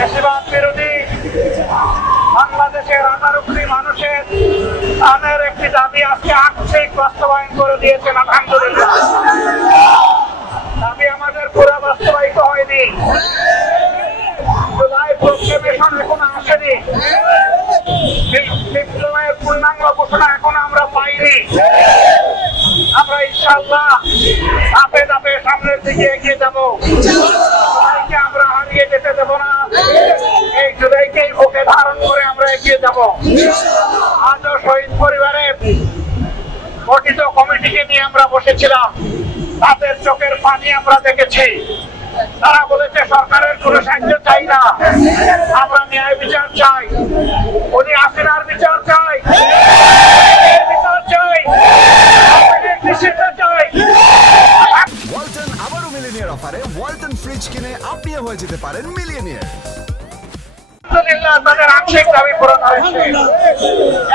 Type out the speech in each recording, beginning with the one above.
বেশিরভাগ বিরোধী বাংলাদেশের 18 কোটি মানুষের তাদের একটি দাবি আজকে আংশিক বাস্তবায়ন করে দিয়েছেন আলহামদুলিল্লাহ। দাবি আমাদের পুরো বাস্তবায়িত হয়নি, জুলাই প্রক্লেমেশন এখনো আসেনি, বিপ্লবের পূর্ণাঙ্গ ঘোষণা এখনো আমরা পাইনি। আমরা ইনশাআল্লাহ ধাপে ধাপে সামনের দিকে এগিয়ে যাব। জুলাইকে আমরা হারিয়ে যেতে দেব না, এই জুলাইকেই বুকে ধারণ করে আমরা এগিয়ে যাব। আজও শহীদ পরিবারের গঠিত কমিটিকে নিয়ে আমরা বসেছিলাম, তাদের চোখের পানি আমরা দেখেছি। তারা বলেছে সরকারের কোনো সাহায্য চাই না, আমরা ন্যায় বিচার চাই, উনি হাসিনার বিচার চাই, বিচার চাই, ওয়ালটন আবারও মিলিয়নিয়ার অফারে ওয়ালটন ফ্রিজ কিনে আপনিও হয়ে যেতে পারেন মিলিয়নিয়ার। আলহামদুলিল্লাহ তাদের আংশিক দাবি পূরণ হয়েছে।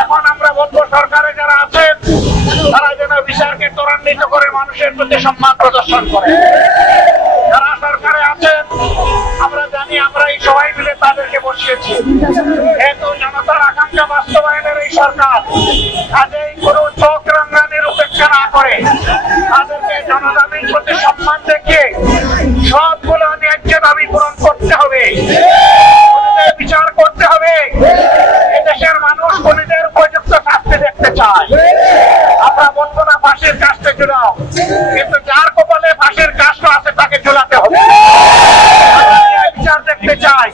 এখন আমরা বলবো সরকারে যারা আছেন তারা যেন বিচারকে ত্বরান্বিত করে মানুষের প্রতি সম্মান প্রদর্শন করে। যারা সরকারে আছেন আমরা জানি, আমরা এই সবাই মিলে তাদেরকে বসিয়েছি। যেহেতু জনতার আকাঙ্ক্ষা বাস্তবায়নের এই সরকার, কাজেই কোনো চোখ রাঙানির উপেক্ষা না করে তাদেরকে জনদাবির প্রতি সম্মান দেখিয়ে সবগুলো ন্যায্য দাবি পূরণ করতে হবে, বিচার করতে হবে। এদেশের মানুষ খুনিদের উপযুক্ত শাস্তি দেখতে চায়। আমরা বলবো না ফাঁসির কাজটা ঝুলাও, কিন্তু যার কপালে ফাঁসির কাজটা আছে তাকে ঝুলাতে হবে। বিচার দেখতে চাই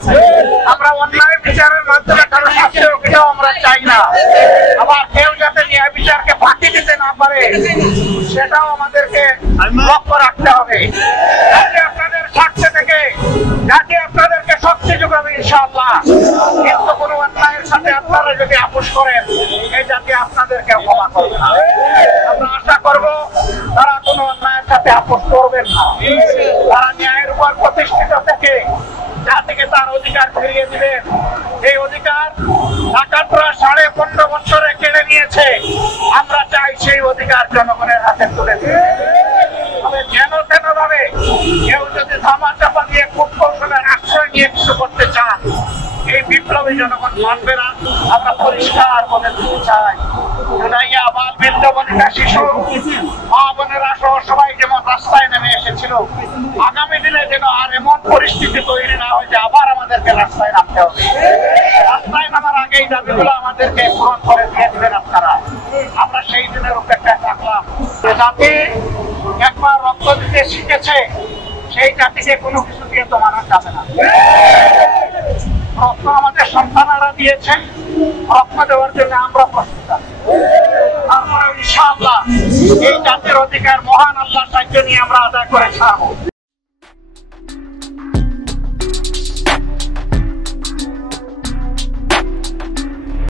আমরা, অন্যায় বিচারের মাধ্যমে কারো শাস্তি হোক এটাও আমরা চাই না। আবার কেউ যাতে ন্যায় বিচারকে ফাঁকি দিতে না পারে সেটাও আমাদেরকে লক্ষ্য রাখতে হবে। আপনাদের স্বার্থে থেকে যাতে আপনাদেরকে শক্তি যোগাবে ইনশাআল্লাহ, কিন্তু কোনো অন্যায়ের সাথে আপনারা যদি আপোষ করেন এই জাতি আপনাদেরকে ক্ষমা করবে না। আমরা আশা করব তারা কোনো অন্যায়ের সাথে আপোষ করবেন না, তারা ন্যায়ের উপর প্রতিষ্ঠিত থেকে জাতিকে তার অধিকার ফিরিয়ে দিবেন। এই অধিকার ডাকাতরা 15.5 বছরে কেড়ে নিয়েছে, আমরা চাই সেই অধিকার জনগণের হাতে তুলে দিতে। তবে যেন তেন ভাবে কেউ যদি ধামা চাপা দিয়ে কূটকৌশলের আশ্রয় নিয়ে কিছু করতে চান, এই বিপ্লবী জনগণ মানবে না। আমরা পরিষ্কার বলে দিতে চাই, জুলাইয়ে আবার বৃদ্ধ বনিতা, শিশু, মা বোনেরা সহ সবাই যেমন রাস্তায় নেমে এসেছিল, আগামী দিনে যেন আর এমন পরিস্থিতি তৈরি না হয় যে আবার আমাদেরকে রাস্তায় নামতে হবে। রাস্তায় নামার আগেই দাবিগুলো আমাদেরকে পূরণ করে দিয়ে দিবেন আপনারা। আমরা সেই দিনের অপেক্ষায় থাকলাম। জাতি একবার রক্ত দিতে শিখেছে, সেই জাতিকে কোনো কিছু দিয়ে তো মানা যাবে না। রক্ত আমাদের সন্তানেরা দিয়েছে, রক্ত দেওয়ার জন্য আমরা প্রস্তুত আছি। তারপরে ইনশাআল্লাহ এই জাতির অধিকার মহান আল্লাহর সাহায্য নিয়ে আমরা আদায় করে ছাড়বো।